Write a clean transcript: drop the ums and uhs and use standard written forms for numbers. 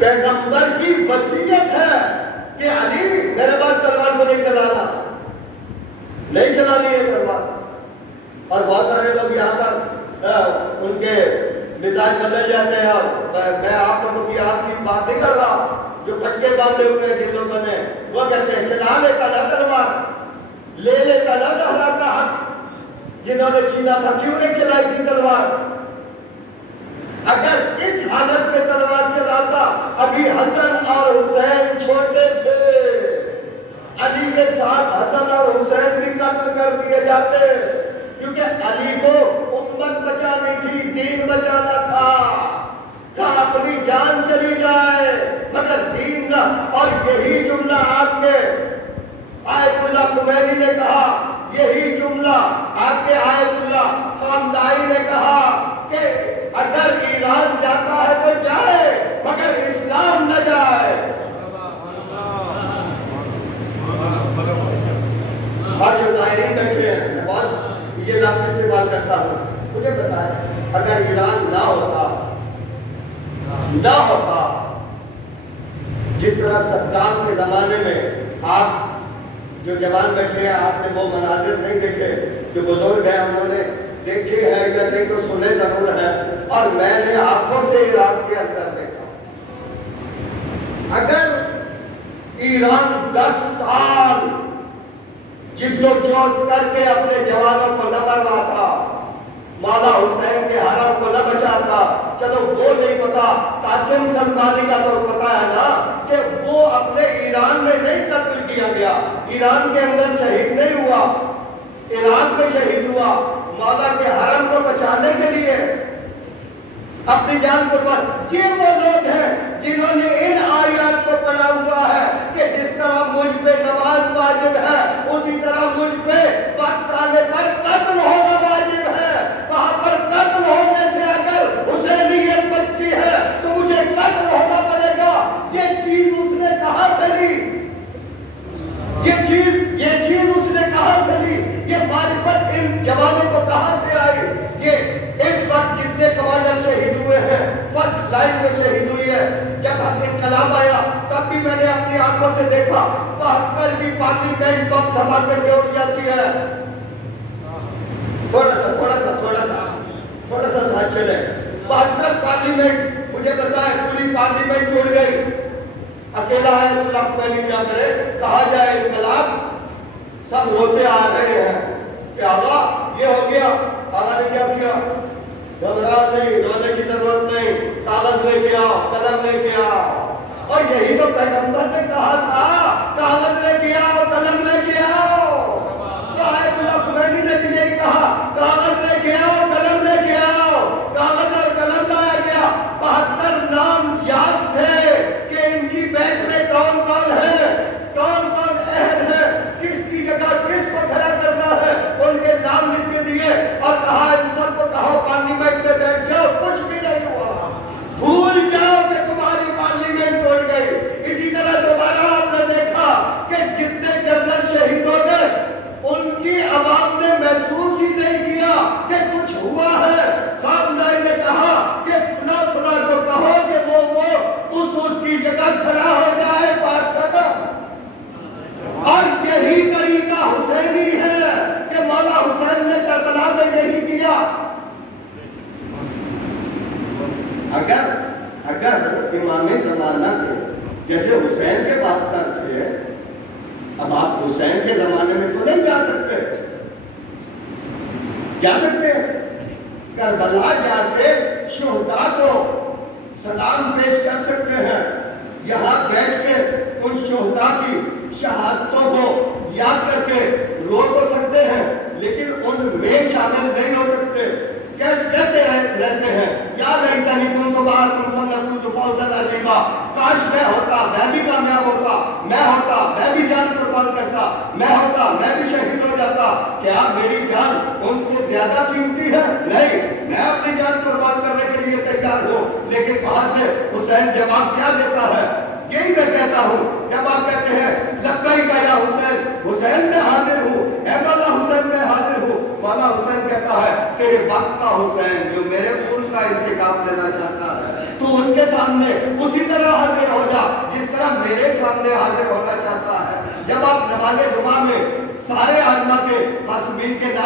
پیغمبر کی وصیت ہے کہ علی میرے بعد تلوار کو نہیں چلانا، نہیں چلانی ہے تلوار۔ اور بہت سارے لوگ یہاں پر ان کے مزاج بدل جاتے ہیں، اور میں آپ لوگوں کی آپ کی بات نہیں کر رہا، جو پٹکے باندھے ہوئے ہیں جن لوگوں نے، وہ کہتے ہیں چلا لیتا نہ تلوار، لے لیتا نہ زہرا کا حق، جنہوں نے چھینا تھا کیوں نہیں چلائی تھی تلوار؟ اگر اس حالت میں تلوار چلاتا، ابھی حسن اور حسین چھوٹے تھے، علی کے ساتھ حسن اور حسین بھی قتل کر دیے جاتے، کیونکہ علی کو امت بچانی تھی، دین بچانا تھا، اپنی جان چلی جائے مگر دین نہ۔ اور یہی جملہ آپ کے آیت اللہ خمینی نے کہا، یہی جملہ آپ کے آیت اللہ خامنائی نے کہا کہ اگر ایران جاتا ہے تو جائے مگر اسلام نہ جائے۔ اور جو ظاہرین بیٹھے ہیں، میں بہت یہ لفظ استعمال کرتا ہوں، مجھے بتائیں اگر ایران نہ ہوتا جس طرح صدام کے زمانے میں، آپ جو جوان بیٹھے ہیں آپ نے وہ مناظر نہیں دیکھے، جو بزرگ ہیں انہوں نے دیکھے ہیں یا نہیں تو سنے ضرور ہیں، اور میں نے آنکھوں سے عراق کے اندر دیکھا۔ اگر ایران 10 سال جد و جہد کر کے اپنے جوانوں کو نہ مروا تھا، مولا حسین کے حرم کو نہ بچاتا، چلو وہ نہیں پتا، قاسم سلمانی کا تو پتا ہے نا کہ وہ اپنے ایران میں نہیں قتل کیا گیا، ایران کے اندر شہید نہیں ہوا، عراق میں شہید ہوا، مولا کے حرم کو بچانے کے لیے اپنی جان قربان۔ یہ وہ لوگ ہیں جنہوں نے ان آیات کو پڑھا ہوا ہے کہ جس طرح مجھ پہ نماز واجب ہے اسی طرح مجھ پہ وقت آنے پر قتل ہونا واجب ہے، وہاں پر قتل ہونے سے اگر حسینیت بچتی ہے تو مجھے قتل ہونا پڑے گا۔ یہ چیز اس نے کہاں سے لی؟ یہ چیز اس نے کہاں سے لی؟ یہ معرفت ان جوانوں کو کہاں سے آئی؟ یہ اس وقت جتنے کمانڈر شہید ہوئے ہیں فرسٹ لائن میں شہید ہوئی ہے، جب انقلاب آیا تب بھی میں نے اپنی آنکھوں سے دیکھا 72 کی پارلیمنٹ بم دھماکے سے اڑ جاتی ہے۔ تھوڑا سا ساتھ چلے، 72 پارلیمنٹ، مجھے بتائیں پوری پارلیمنٹ اڑ گئی، اکیلا ہے اللہ خمینی کیا کرے؟ کہا جائے انقلاب، سب روتے آ رہے ہیں کہ آقا یہ ہو گیا، آقا نے کیا کیا؟ گھبراہٹ نہیں، رونے کی ضرورت نہیں، کاغذ لے کے آؤ، قلم لے کے آؤ۔ اور یہی تو پیغمبر نے کہا تھا، کاغذ لے کے آؤ، قلم لے کے آؤ۔ تو آیت اللہ خمینی نے بھی یہی کہا، کاغذ لے کے آؤ، قلم لے کے آؤ۔ کاغذ اور قلم لایا گیا، 72 نام یاد تھے کہ ان کی بیچ میں کون کون ہے، کون کون اہل ہے، کس کی جگہ کس کو کھڑا کرنا ہے، ان کے نام لکھ کے دیے اور کہا ان سب کو کہو پارلیمنٹ میں بیٹھ جاؤ۔ کچھ بھی نہیں ہوا، بھول جاؤ کہ تمہاری پارلیمنٹ توڑ گئی۔ اسی طرح دوبارہ آپ نے دیکھا کہ جتنے جنرل شہید ہو گئے ان کی عوام نے محسوس ہی نہیں کیا کہ کچھ ہوا ہے۔ خامنائی نے کہا کہ فلاں فلاں کو کہو کہ وہ اس کی جگہ کھڑا ہو جائے، بات ختم۔ اور یہی طریقہ حسینی ہے کہ مولا حسین نے کربلا میں یہی کیا۔ اگر امام زمانہ تھے جیسے حسین کے بعد تک تھے، اب آپ حسین کے زمانے میں تو نہیں جا سکتے کربلا جا کے شہداء کو سلام پیش کر سکتے ہیں، یہاں بیٹھ کے ان شہداء کی شہادتوں کو یاد کر کے رو تو سکتے ہیں لیکن ان میں شامل نہیں ہو سکتے۔ کہتے رہتے ہیں یا لیتنی کنت معکم فنفوز فوزا عظیما، کاش میں ہوتا، میں بھی کامیاب ہوتا، میں بھی جان قربان کرتا، میں بھی شہید ہو جاتا۔ کیا میری جان ان سے زیادہ قیمتی ہے؟ نہیں، میں اپنی جان قربان کرنے کے لیے تیار ہوں، لیکن وہاں سے حسین جواب کیا دیتا ہے؟ یہی میں کہتا ہوں جب آپ کہتے ہیں لبیک یا حسین، حسین میں حاضر ہوں، اے مولا حسین میں حاضر ہوں، مولا حسین کہتا ہے تیرے وقت کا حسین جو میرے خون کا انتقام لینا چاہتا ہے، تو تو اس کے سامنے اسی طرح حاضر ہو جا جس طرح میرے سامنے حاضر ہونا چاہتا ہے۔ جب آپ نماز جمعہ میں سارے ائمہ کے معصومین کے نام